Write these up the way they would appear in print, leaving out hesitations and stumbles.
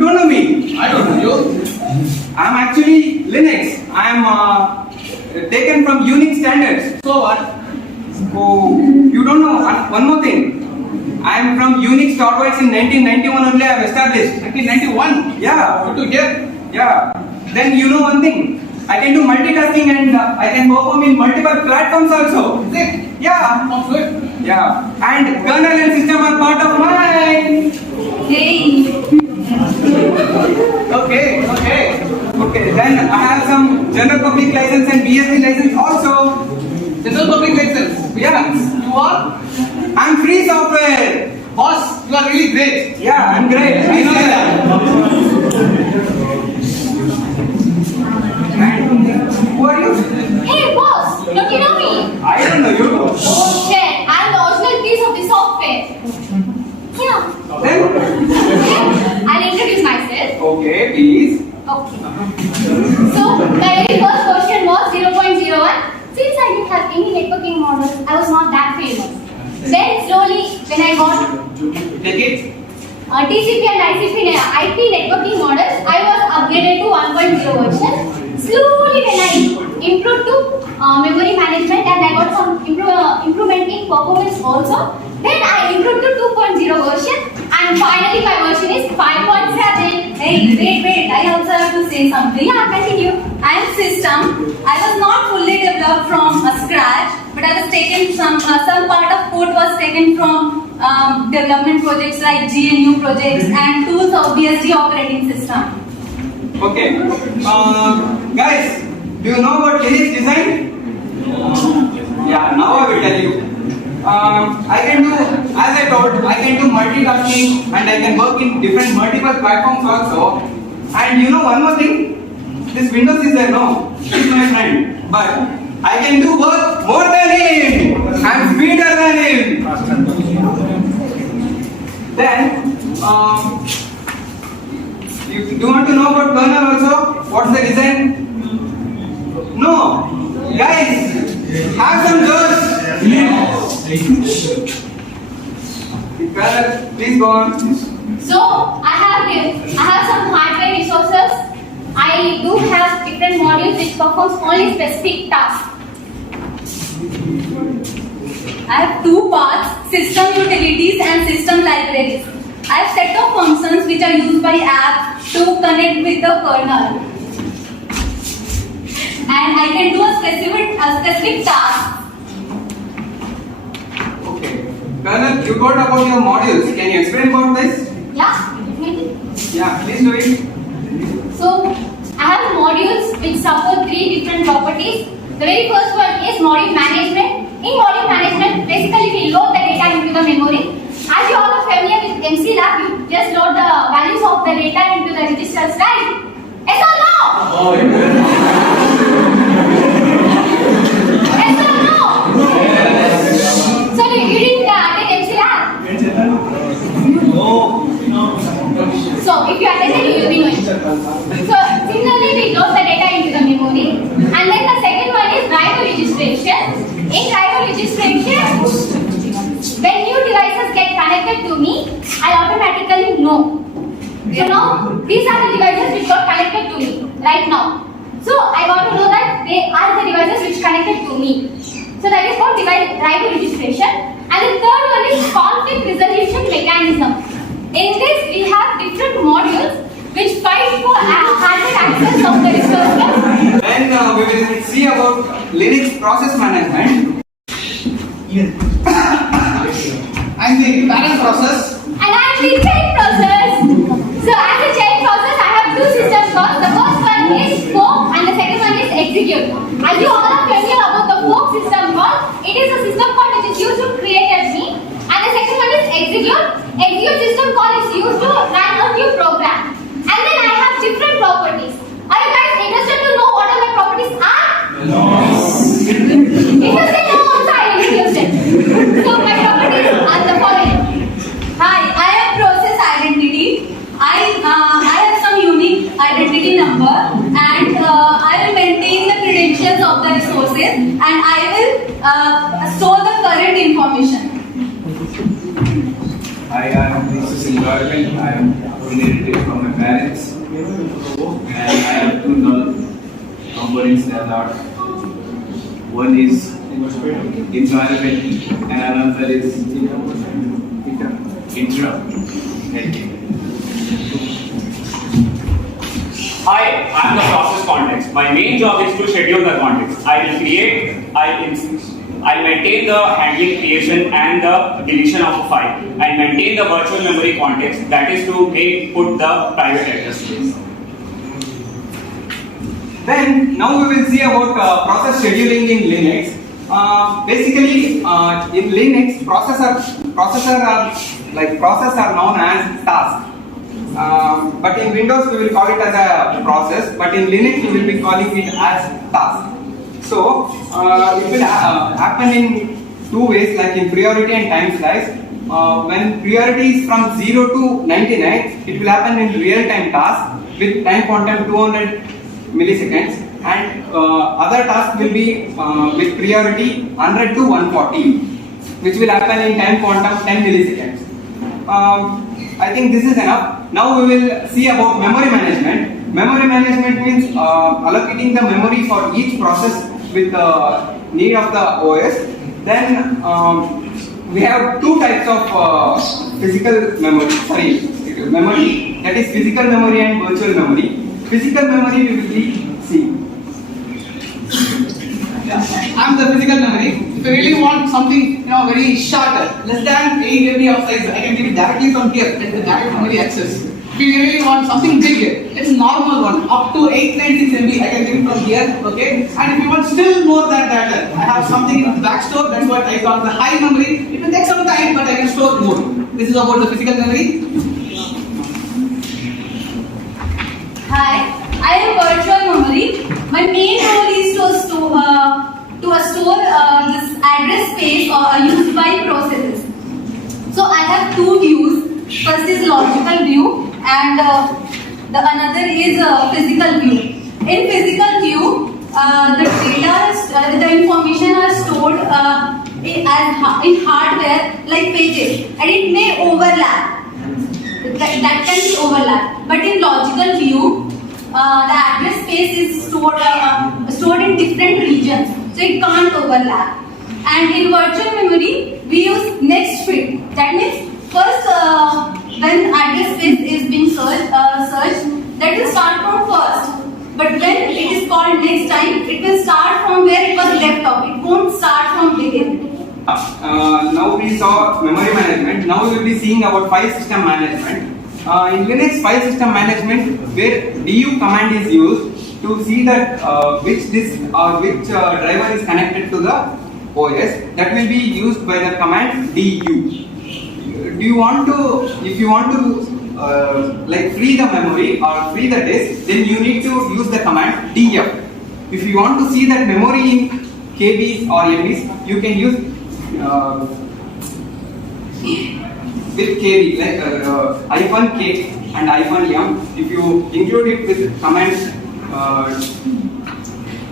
don't know me. I don't know you. I'm actually Linux. I'm taken from Unix standards. So what? Oh, you don't know one more thing. I'm from Unix.works in 1991 only. I've established. 1991. Yeah. Good to hear. Yeah. Then you know one thing. I can do multitasking and I can perform in multiple platforms also. Is it? Yeah. Sounds good. Yeah. And kernel and system are part of mine. Hey. Okay. Okay. Then I have some general public license and BSc license also. General public license. Yeah. You are? I'm free software. Boss, you are really great. Yeah, I'm great. I know that. And who are you? Hey boss, don't you know me? I don't know you. Oh shit, I'm the original piece of the software. Yeah. Then? I'll introduce myself. Okay, please. Okay. So, the very first question was 0.01. Since I didn't have any networking models, I was not that famous. Then slowly, when I got Take it. TCP and IP networking models, I was upgraded to 1.0 version. Slowly, when I improved to memory management and I got some improvement in performance also, then I improved to 2.0 version and finally my version is 5.7. Hey, wait, I also have to say something. Yeah, continue. I am system. I was not fully developed from scratch, but I was taken some part of code was taken from development projects like GNU projects and tools of BSD operating system. Okay. Guys, do you know about Linux design? Yeah, now I will tell you. I can do, as I told, I can do multitasking and I can work in different multiple platforms also. And you know one more thing? This Windows is there, no? He's my friend. But I can do work more than him. I'm speeder than him. Then, do you want to know about kernel also? What's the design? No. Guys, have some jokes. Kernel, please go on. So I have some hardware resources. I do have different modules which performs only specific tasks. I have two parts, system utilities and system libraries. I have set of functions which are used by apps to connect with the kernel. And I can do a specific task. Okay. Kernel, you got about your modules. Can you explain about this? Yeah, definitely. Yeah, please do it. So I have modules which support three different properties. The very first one is module management. In module management, basically we load the data into the memory. As you all are familiar with MC Lab, you just load the values of the data into the registers, right? Yes or no? Oh, Yes or no? Yes. So you didn't attend MC Lab? So if you attended, you will be knowing. So similarly, we load the data into the memory. And then the second one is driver registration. In driver registration, when new devices get connected to me, I automatically know. So now, these are the devices which got connected to me right now. So I want to know that they are the devices which connected to me. So that is called driver registration. And the third one is conflict resolution mechanism. In this, we have different modules which fight for hardware access of the resources. Then we will see about Linux process management. I'm the parent process. And I am the chain process. So as a chain process, I have two system calls. The first one is fork and the second one is execute. As you all are familiar about the fork system call, it is a system call which is used to create a scene. And the second one is execute. Execute system call is used to run a new program. And then I have different properties. Are you guys interested to know what are my properties are? No. If you say no, also I will use it. So my properties are the following. Hi, I have process identity. I have some unique identity number and I will maintain the credentials of the resources and I will store the current information. Hi, this is environment. I am inherited from my parents, and I have two null components that are, one is environment and another is intra. Thank you. Hi, I am the process context. My main job is to schedule the context. I will create, I maintain the handling, creation and the deletion of a file. I maintain the virtual memory context, that is to put the private address space. Then now we will see about process scheduling in Linux. Basically, in Linux, process are known as task. But in Windows we will call it as a process. But in Linux we will be calling it as task. So it will happen in two ways, like in priority and time slice. When priority is from 0 to 99, it will happen in real-time task with time quantum 200 milliseconds, and other task will be with priority 100 to 140, which will happen in time quantum 10 milliseconds. I think this is enough. Now we will see about memory management. Memory management means allocating the memory for each process with the need of the OS. Then we have two types of physical memory. Memory, that is physical memory and virtual memory. Physical memory we will see. I'm the physical memory. If I really want something, very short, less than 8 MB of size, I can give it directly from here. That's the direct memory access. If you really want something big, it's a normal one, up to 896 MB, I can give it from here, okay? And if you want still more than that, I have something in the back store, that's what I call the high memory. It will take some time, but I can store more. This is about the physical memory. Hi, I am virtual memory. My main role is to store this address space used by processes. So I have two views. First is logical view, and the another is physical view. In physical view, the information are stored in hardware like pages, and it may overlap. That can be overlap. But in logical view, the address space is stored in different regions, so it can't overlap. And in virtual memory, we use next fit. That means first, when address space is being searched, that will start from first. But when it is called next time, it will start from where it was left off. It won't start from beginning. Now we saw memory management. Now we will be seeing about file system management. In Linux file system management, where du command is used to see that which disk or which driver is connected to the OS, that will be used by the command du. If you want to like free the memory or free the disk, then you need to use the command df. If you want to see that memory in KBs or MBs, you can use with KB, like -k and -m. If you include it with commands,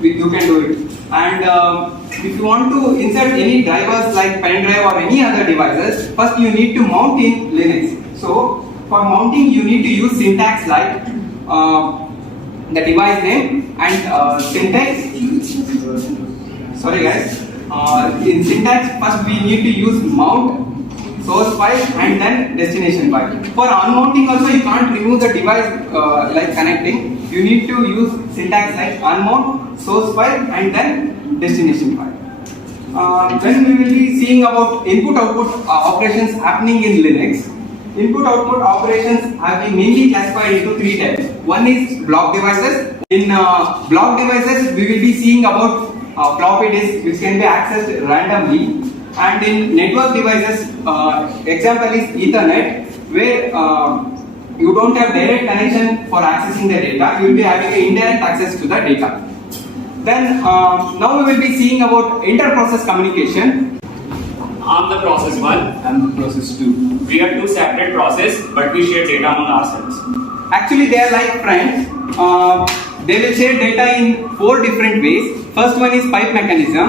you can do it. And if you want to insert any drivers like pen drive or any other devices, first you need to mount in Linux. So for mounting, you need to use syntax like the device name and syntax. Sorry guys. In syntax, first we need to use mount, source file and then destination file. For unmounting also, you can't remove the device like connecting. You need to use syntax like unmount, source file and then destination file. Then we will be seeing about input-output operations happening in Linux. Input-output operations have been mainly classified into three types. One is block devices. In block devices, we will be seeing about floppy disk which can be accessed randomly, and in network devices, example is Ethernet, where you don't have direct connection for accessing the data, you will be having an indirect access to the data. Then now we will be seeing about inter-process communication. I'm the process 1 and the process 2. We are two separate processes, but we share data among ourselves. Actually, they are like friends. They will share data in 4 different ways. First one is pipe mechanism.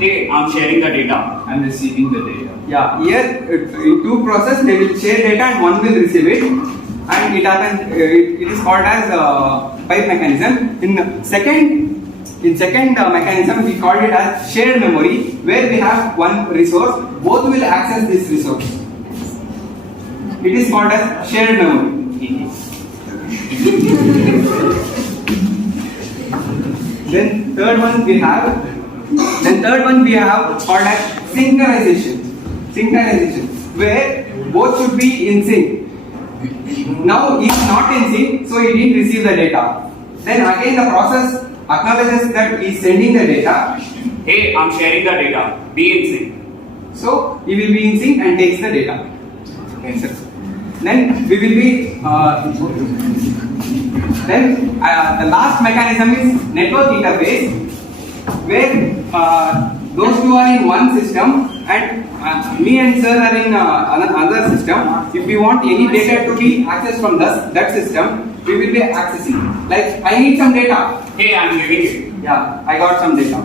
Hey, I'm sharing the data. And receiving the data. Yeah, here in two processes they will share data and one will receive it. and it happens. It is called as pipe mechanism. In second mechanism, we called it as shared memory, where we have one resource, both will access this resource. It is called as shared memory. Then third one we have called as synchronization, where both should be in sync. Now he is not in sync, so he didn't receive the data. Then again the process acknowledges that he is sending the data. Hey, I'm sharing the data. Be in sync. So he will be in sync and takes the data. Then we will be. Then the last mechanism is network interface, where those two are in one system and me and sir are in another system. If we want any data to be accessed from that system, we will be accessing. Like I need some data. Hey, I'm giving it. Yeah, I got some data.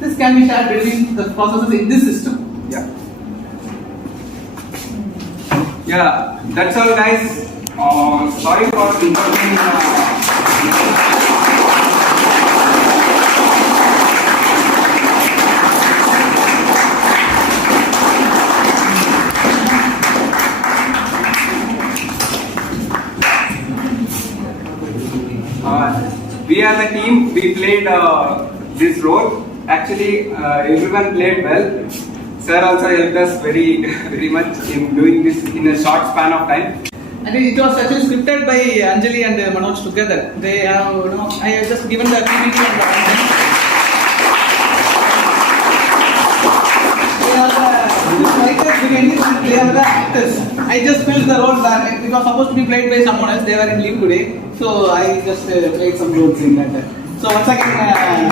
This can be shared between the processes in this system. Yeah. Yeah, that's all, guys. Sorry for interrupting. We are the team. We played this role. Actually, everyone played well. Sir also helped us very much in doing this in a short span of time. And it was actually scripted by Anjali and Manoj together. They have, I have just given the PPT and the content. They are the writers behind it, and they are the actors. I just filled the role that it was supposed to be played by someone else. They were in leave today, so I just played some roles in that. So once again,